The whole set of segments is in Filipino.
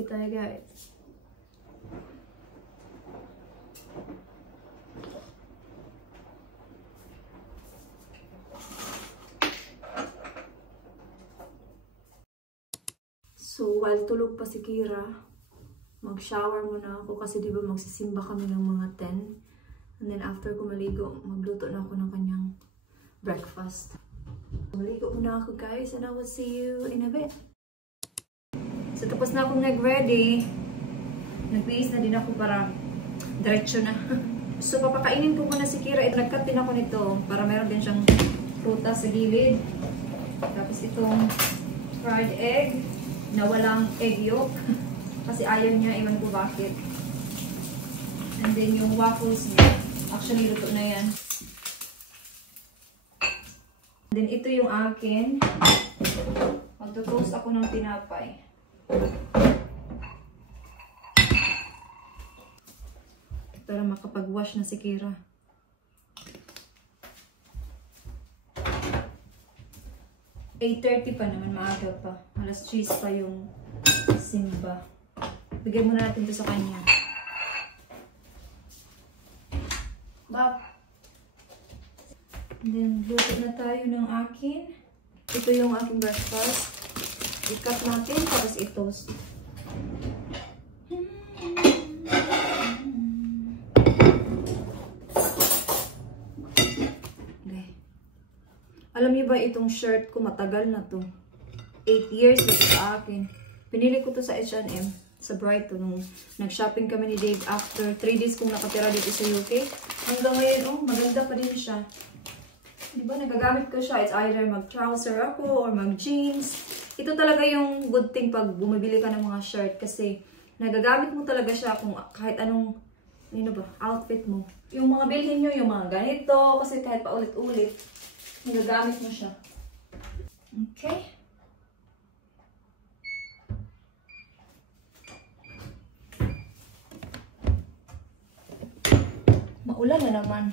Ito tayo guys. So, while tulog pa si Kira, mag-shower muna ako kasi diba magsisimba kami ng mga 10. And then after ko maligo, magluto na ako ng kanyang breakfast. Maligo muna ako guys and I will see you in a bit. So, tapos na akong nag-ready. Nag-bihis na din ako para diretso na. So, papakainin ko muna si Kira. Nag-cut din ako nito para meron din siyang prutas sa gilid. Tapos itong fried egg na walang egg yolk. Kasi ayaw niya, iwan ko bakit. And then yung waffles niya. Actually, luto na yan. And then ito yung akin. Magto-toast ako ng tinapay. Para makapag-wash na si Kira. (8:30 pa naman, maaga pa. Alas 10 pa yung simba. Bigay muna natin ito sa kanya. Bap. And then, luto na tayo ng akin. Ito yung aking breakfast. I-cut natin, tapos i-toast. Okay. Alam niyo ba itong shirt ko, matagal na to. 8 years na sa akin. Pinili ko to sa H&M, sa Brighton. Nung nag-shopping kami ni Dave after 3 days kong nakatira dito sa UK. Hanggang ngayon, oh, maganda pa din siya. Diba, nagagamit ko siya. It's either mag-trouser ako or mag-jeans. Ito talaga yung good thing pag bumibili ka ng mga shirt kasi nagagamit mo talaga siya kung kahit anong outfit mo. Yung mga bilhin nyo, yung mga ganito, kasi kahit paulit-ulit, nagagamit mo siya. Okay? Maulan na naman.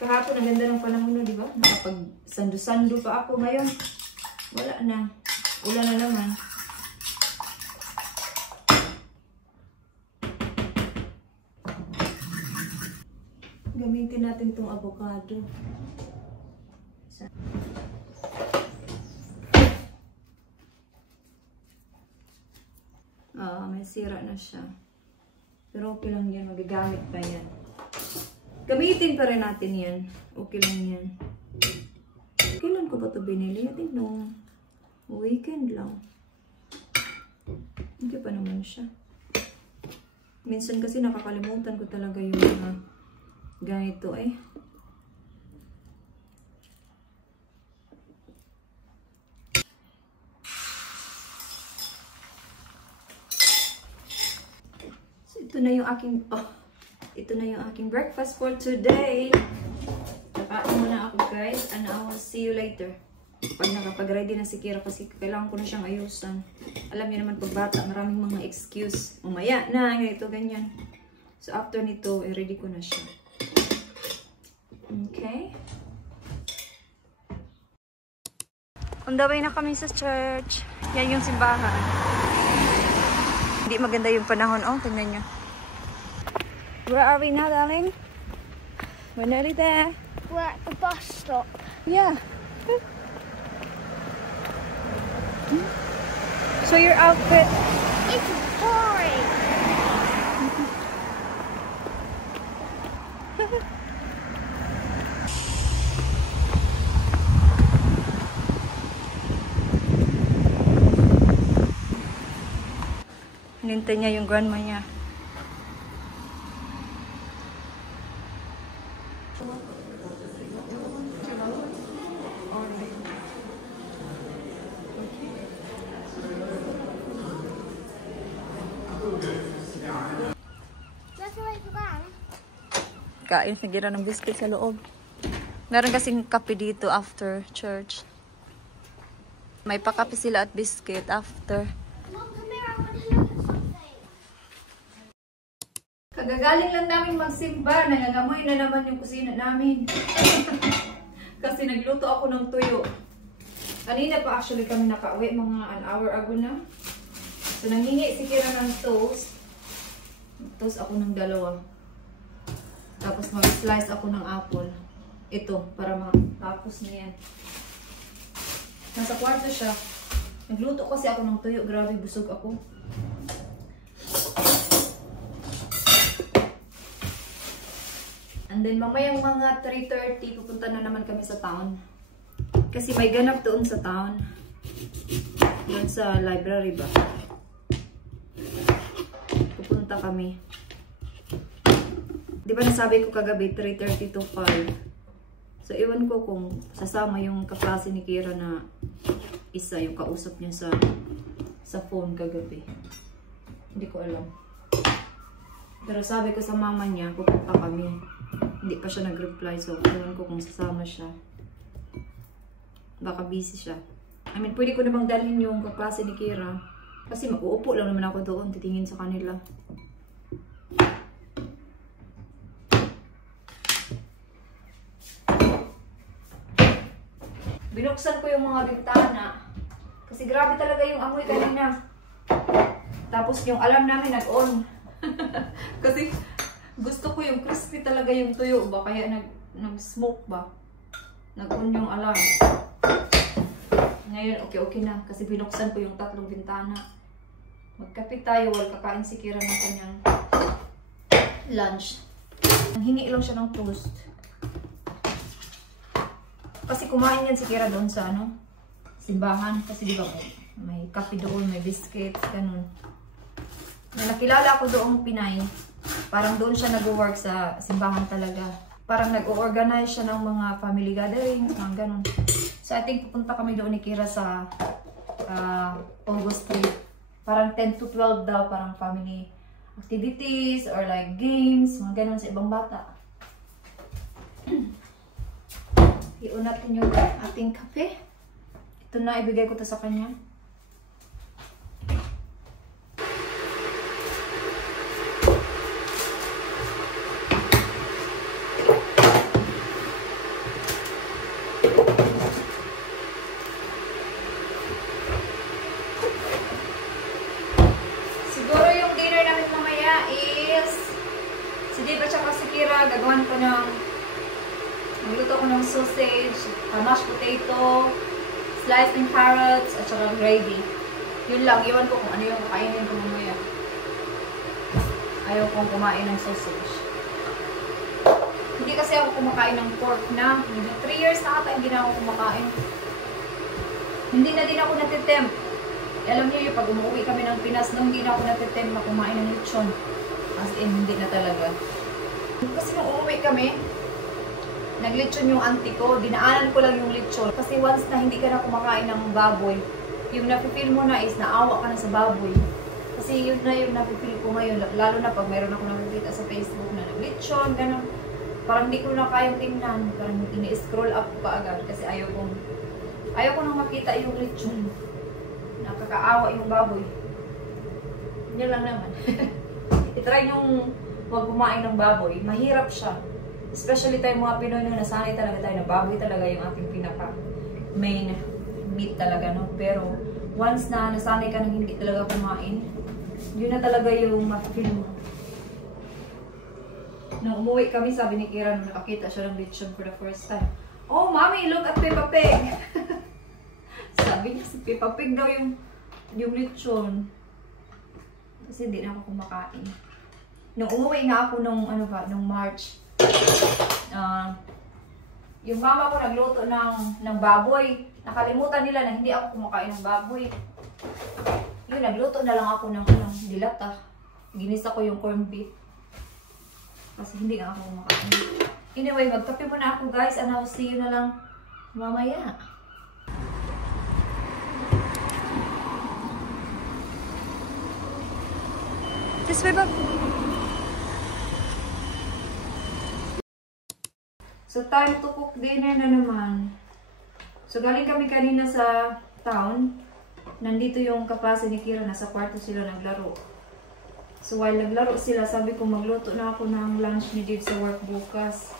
Kahapon, ang ganda ng panahon na, di ba? Nakapag-sando-sando pa ako ngayon. Wala na. Ulan na naman. Gamitin natin itong avocado. May sira na siya. Pero okay lang yan. Magagamit pa yan. Gamitin pa rin natin yan. Okay lang yan. Kailan ko ba ito binili? I think no weekend lang. Hindi pa naman siya. Minsan kasi nakakalimutan ko talaga yung mga ganito eh. So ito na yung aking ito na yung aking breakfast for today. Nakain muna ako guys and I will see you later. Pag nakapag-ready na si Kira kasi kailangan ko na siyang ayusan. Alam niyo naman pag bata, maraming mga excuse. Umaya na, ganito, ganyan. So after nito, i-ready ko na siya. Okay? On the way na kami sa church. Yan yung simbahan. Hindi maganda yung panahon. Oh, tingnan nyo. Where are we now, darling? We're nearly there. We're at the bus stop. Yeah. So your outfit? It's boring. Inaantay niya yung grandma niya. Kain sa gira ng biscuit sa loob. Meron kasing kape dito after church. May pakape sila at biscuit after. Mom, come here. I want to look at something. Kagagaling lang namin magsimba. Nangangamoy na naman yung kusina namin. Kasi nagluto ako ng tuyo. Kanina pa actually kami nakauwi. Mga an hour ago na. So nanghingi si Kira ng toast. Toast ako ng 2. Tapos mag-slice ako ng apple. Ito, para matapos na yan. Nasa kwarto siya. Nagluto kasi ako ng tuyo. Grabe, busog ako. And then mamayang mga 3:30, pupunta na naman kami sa town. Kasi may ganap doon sa town. Doon sa library ba? Pupunta kami. Di ba nasabi ko kagabi, 3:30 to 5. So, iwan ko kung sasama yung kaklase ni Kira na isa, yung kausap niya sa phone kagabi. Hindi ko alam. Pero sabi ko sa mama niya, pupunta kami. Hindi pa siya nag-reply, so iwan ko kung sasama siya. Baka busy siya. I mean, pwede ko namang dalhin yung kaklase ni Kira. Kasi mag-uupo lang naman ako doon, titingin sa kanila. Binuksan ko yung mga bintana. Kasi grabe talaga yung amoy kanina. Tapos yung alarm namin nag-on. Kasi gusto ko yung crispy talaga yung tuyo ba. Kaya nag-smoke ba. Nag-on yung alarm. Ngayon okay na. Kasi binuksan ko yung 3 bintana. Magkapit tayo while kakain si Kira ng kanyang lunch. Hingi lang siya ng toast. Kasi kumain yan si Kira doon sa simbahan. Kasi di ba may kape doon, may biscuits, ganun. Na nakilala ko doong Pinay. Parang doon siya nag-work sa simbahan talaga. Parang nag-organize siya ng mga family gatherings, mga ganun. So I think pupunta kami doon ni Kira sa August 3. Parang 10 to 12 daw, parang family activities or like games, mga ganun sa ibang bata. Iun natin yung ating kape. Ito na, ibigay ko to sa kanya. Siguro yung dinner namin mamaya is si Dave at saka si Kira, gagawan ko ng magluto ko ng sausage, mashed potato, sliced in carrots, at saka gravy. Yun lang, iwan ko kung ano yung kakainin ko mamaya. Ayaw kong kumain ng sausage. Hindi kasi ako kumakain ng pork na. 3 years na ata hindi na ako kumakain. Hindi na din ako natitempt. Alam niyo yung pag umuwi kami ng Pinas, no, hindi na ako natitempt na kumain ng lechon. As in, hindi na talaga. Kasi nung umuwi kami, naglechon yung auntie ko, dinaanan ko lang yung lechon. Kasi once na hindi ka na kumakain ng baboy, yung napipil mo na is naawa ka na sa baboy. Kasi yun na yung napipil ko ngayon, lalo na pag mayroon ako nakikita sa Facebook na naglechon, gano'n. Parang hindi ko na kayang tingnan, parang ini-scroll up ko agad kasi ayaw ko nang makita yung lechon. Nakakaawa yung baboy. Yun lang naman. I-try yung huwag kumain ng baboy, mahirap siya. Especially tayo mga Pinoy na nasanay talaga tayo na baboy talaga yung ating pinaka main meat talaga, no? Pero once na nasanay ka na hindi talaga kumain, yun na talaga yung ma-feel mo. Nung umuwi kami, sabi ni Kira nung nakakita siya ng lechon for the first time, "Oh, Mommy, look at Peppa Pig!" Sabi niya si Peppa Pig daw yung lechon. Kasi hindi na ako kumakain. Nung umuwi nga ako nung March, yung mama ko nagluto ng baboy. Nakalimutan nila na hindi ako kumakain ng baboy. Yun, nagluto na lang ako ng dilata. Ginisa ko yung corned beef. Kasi hindi nga ako kumakain. Anyway, magkape muna ako guys. And I'll see you na lang mamaya. This way ba? So, time to cook dinner na naman. So, galing kami kanina sa town. Nandito yung kapase ni Kira. Nasa kwarto sila naglaro. So, while naglaro sila, sabi ko magluto na ako ng lunch ni Dave sa work bukas.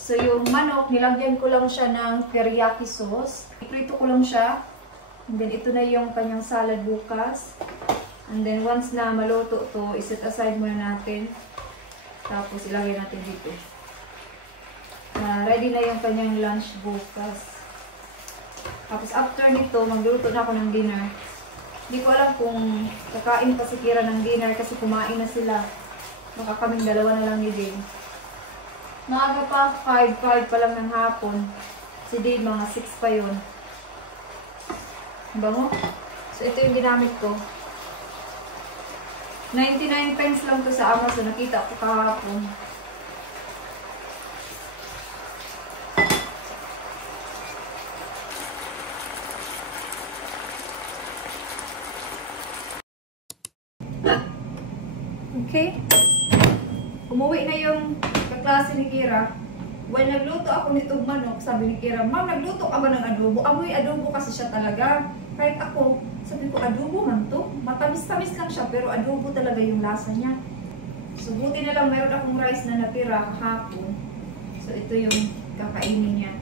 So, yung manok, nilagyan ko lang siya ng teriyaki sauce. Iprito ko lang siya. And then, ito na yung kanyang salad bukas. And then, once na maluto to, iset aside muna natin. Tapos, ilagay natin dito. Ready na yung kanyang lunch bukas. Tapos, after nito, magluto na ako ng dinner. Hindi ko alam kung kakain pa si Kira ng dinner kasi kumain na sila. Baka kaming dalawa na lang ni Dave. Maaga pa, 5 pa lang ng hapon. Si Dave, mga 6 pa yun. Bango? So, ito yung ginamit ko. 99 pence lang to sa Amazon. Nakita ko kahapon. Okay? Umuwi na yung kaklase ni Kira. When nagluto ako nitong manok, sabi ni Kira, Ma'am, nagluto ka ba ng adobo? Amoy adobo kasi siya talaga. Kahit ako, sabi ko, adobo man to. Matamis-tamis lang siya, pero adobo talaga yung lasa niya. So, buti na lang mayroon akong rice na natira kahapon. So, ito yung kakainin niya.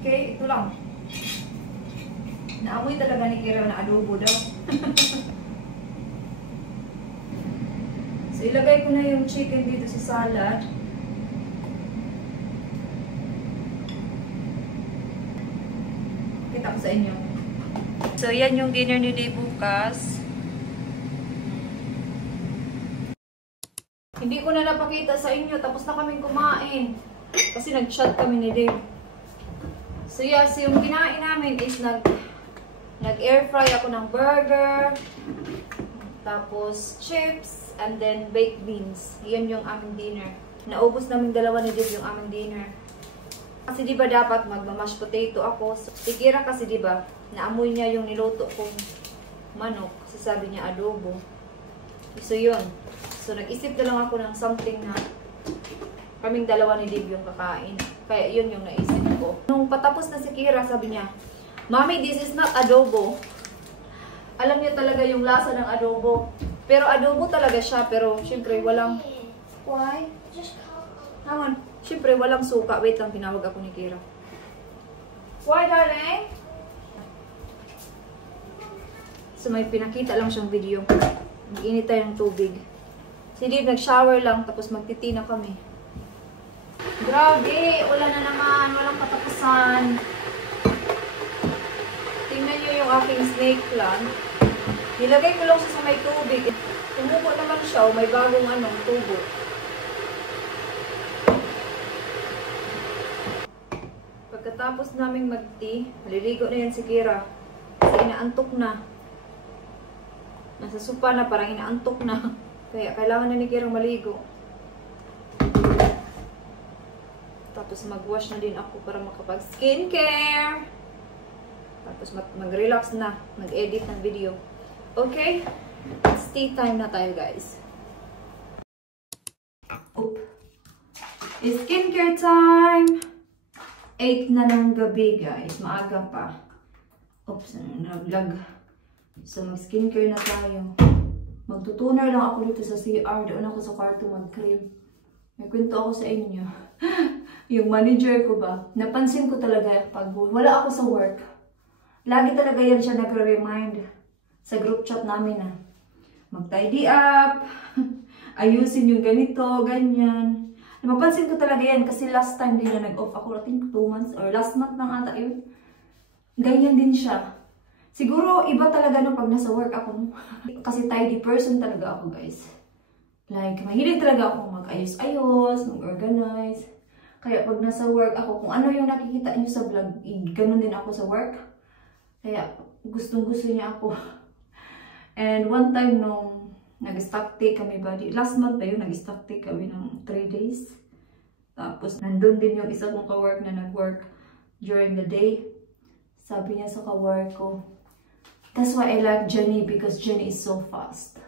Okay, ito lang. Naamoy talaga ni Kira na adobo daw. So, ilagay ko na yung chicken dito sa salad. Kita ko sa inyo. So, yan yung dinner ni Dave bukas. Hindi ko na napakita sa inyo. Tapos na kaming kumain. Kasi nag-chat kami ni Dave. So, yes, yung kinain namin is nag-air fry ako ng burger. Tapos, chips. And then, baked beans. Yan yung aming dinner. Naubos namin dalawa ni Dave yung aming dinner. Kasi diba dapat magma-mashed potato ako. So, si Kira kasi diba, naamoy niya yung niluto kong manok. Kasi sabi niya adobo. So, yun. So, nag-isip na lang ako ng something na kaming dalawa ni Dave yung kakain. Kaya yun yung naisip ko. Nung patapos na si Kira, sabi niya, Mommy, this is not adobo. Alam niya talaga yung lasa ng adobo. Pero adobo talaga siya, pero syempre walang... Why? Just call. Hang on. Syempre walang suka. Wait lang, tinawag ako ni Kira. Why, darling? So may pinakita lang siyang video. Mag-init tayo ng tubig. Si Dave nag-shower lang, tapos magtiti na kami. Grabe! Wala na naman. Walang katapusan. Tingnan niyo yung aking snake plant. Nilagay ko lang siya sa may tubig. Tumubo naman siya o may bagong tubo. Pagkatapos naming mag-tea, maliligo na yan si Kira. Kasi inaantok na. Nasa sopa na, parang inaantok na. Kaya kailangan na ni Kira maligo. Tapos mag-wash na din ako para makapag-skincare. Tapos mag-relax na. Mag-edit ng video. Okay? It's tea time na tayo, guys. Oop. It's skincare time! 8 na ng gabi, guys. Maaga pa. Oops, naglag. So, mag-skincare na tayo. Magtutuner lang ako dito sa CR. Doon ako sa kwarto mag-cream. May kwento ako sa inyo. Yung manager ko ba, napansin ko talaga pag wala ako sa work, lagi talaga yan siya nagre-remind sa group chat namin na mag-tidy up, ayusin yung ganito, ganyan. Napapansin ko talaga yan kasi last time din na nag-off ako, I think 2 months or last month lang ata yun. Ganyan din siya. Siguro iba talaga no pag nasa work ako. Kasi tidy person talaga ako, guys. Like, mahilig talaga ako mag-ayos-ayos, mag-organize. Kaya pag nasa work ako, kung ano yung nakikita niyo sa vlog, ganun din ako sa work. Kaya gustong-gusto niya ako. And one time nung nag-stock take kami ba, last month ba yun, nag-stock take kami ng 3 days. Tapos nandun din yung isa kong ka-work na nag-work during the day. Sabi niya sa ka-work ko, that's why I like Jenny because Jenny is so fast.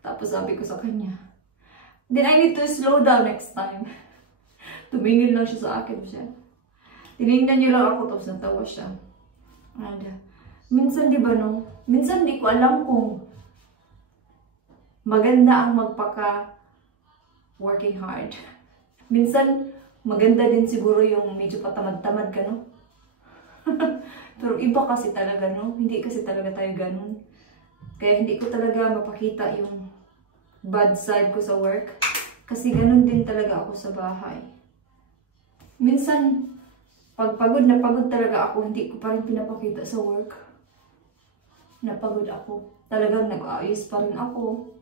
Tapos sabi ko sa kanya, then I need to slow down next time. Tumingin lang siya sa akin siya. Tinignan niyo lang ako tapos natawa siya. And, minsan di ba no? Minsan di ko alam kung maganda ang magpaka working hard. Minsan maganda din siguro yung medyo patamad-tamad ka no? Pero iba kasi talaga no? Hindi kasi talaga tayo ganun. Kaya hindi ko talaga mapakita yung bad side ko sa work. Kasi ganun din talaga ako sa bahay. Minsan, pag pagod na pagod talaga ako, hindi ko pa rin pinapakita sa work. Napagod ako. Talagang nag-aayos pa rin ako.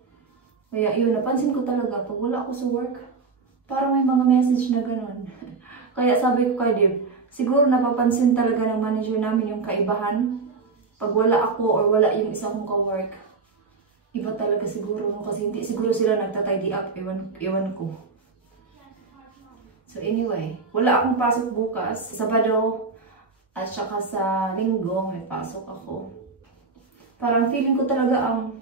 Kaya yun, napansin ko talaga, pag wala ako sa work, parang may mga message na ganun. Kaya sabi ko kay Dave, siguro napapansin talaga ng manager namin yung kaibahan. Pag wala ako or wala yung isa kong ka-work, iba talaga siguro mo kasi hindi siguro sila nagta-tidy up, ewan ko. So anyway, wala akong pasok bukas. Sabado at saka sa Linggo may pasok ako. Parang feeling ko talaga ang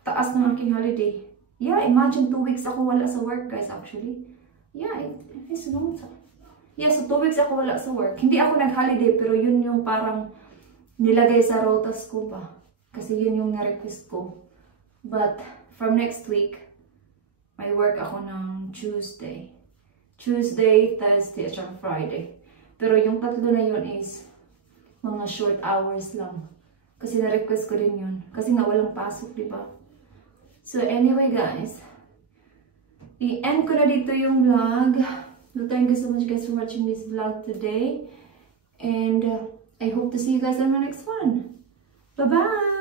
taas ng aking holiday. Yeah, imagine 2 weeks ako wala sa work guys actually. Yeah, it's long time. Yeah, so 2 weeks ako wala sa work. Hindi ako nag-holiday pero yun yung parang nilagay sa rotas ko pa. Kasi yun yung na-request ko. But from next week, may work ako ng Tuesday, Thursday, at saka Friday. Pero yung tatlo na yun is mga short hours lang. Kasi na-request ko din yun. Kasi nga walang pasok, di ba? So anyway guys, i-end ko na dito yung vlog. So thank you so much guys for watching this vlog today. And I hope to see you guys on my next one. Bye-bye!